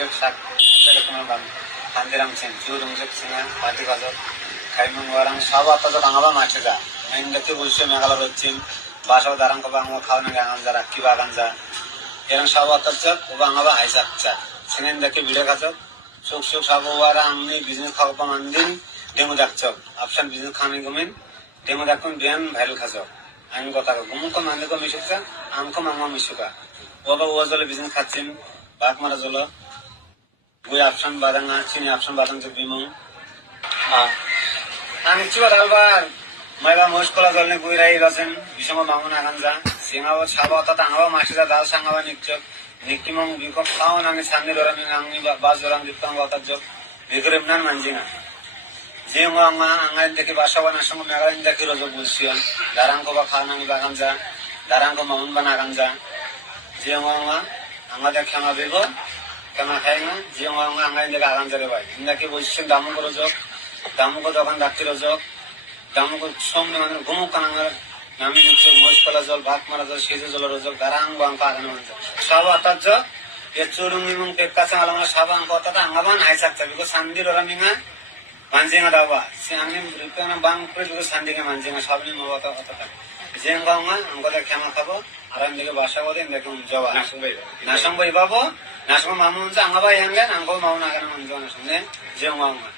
grek sak telekono bang handiram chen churung jek singa pati kajok khaimung warang sabo atta jok angaba mache da main deke bulse megala rochin basao darang ko bang khauna gangan jara ki bagan ja erang sabo atta jok oba angaba haisak cha singen deke bide kajok sok sok sabo wara amni business khao pa mandin demo dakchok option business khane gumin demo dakon bian viral khajok আমি কথা গুমুক মানে কো মিশুকা আমকো মামা মিশুকা ওবা ওজলে business খাচ্ছেন বাক মারা জল বুই option বাদাঙ্গা চিনি অপশন বাদাং যে বিমু আমি চিবা দালবার মাইবা মস্কলা জলনে বুই রাই রাছেন বিষম মামুন আগানজা সিংহাও ছাবা তা তাঙ্গাবা মাসিদা দাল সাঙ্গাবা নিকচক নিকিমং বিকো খাও নামি সান্নি দরামি নামি বাজ দরাম দিতাম বাতাজ বিকরেমনান মানজিনা যে আঙ্গাই দেখি বাসা বানার সঙ্গে মেঘালাইন দেখি রজব বলছিলাম দারাঙ্কো বা খাওয়ানাঙ্গি বাগান যা দারাঙ্কো মামুন বানা আগান যা যে আমাদের খেমা বেব খেমা খাই না যে আঙ্গাই দেখে আগান যারে ভাই ইন্দাকে বলছেন দামুকো রজক দামুকো দোকান ডাক্তি রজক দামুকো সঙ্গে মানে ঘুমুক কানাঙ্গার নামি নিচ্ছে মহিষকলা জল ভাত মারা জল সেজে জল রজক দারাঙ্গ আঙ্ক আগানো মানছে সব আতার্য এর চুরুং মিমুং টেক কাছে আলামা সব আঙ্ক অর্থাৎ আঙ্গাবান হাই থাকছে বিকজ সান্দির ওরা মিঙা manjinga dawa si angni rupana bang pre dugo sandinga manjinga sabni mawata kata jenga nga anggoda khama khabo aran dige basha bode indake jawa nasang bai babo nasang mamun sa angaba yanga anggo mauna kana manjona sunne jenga nga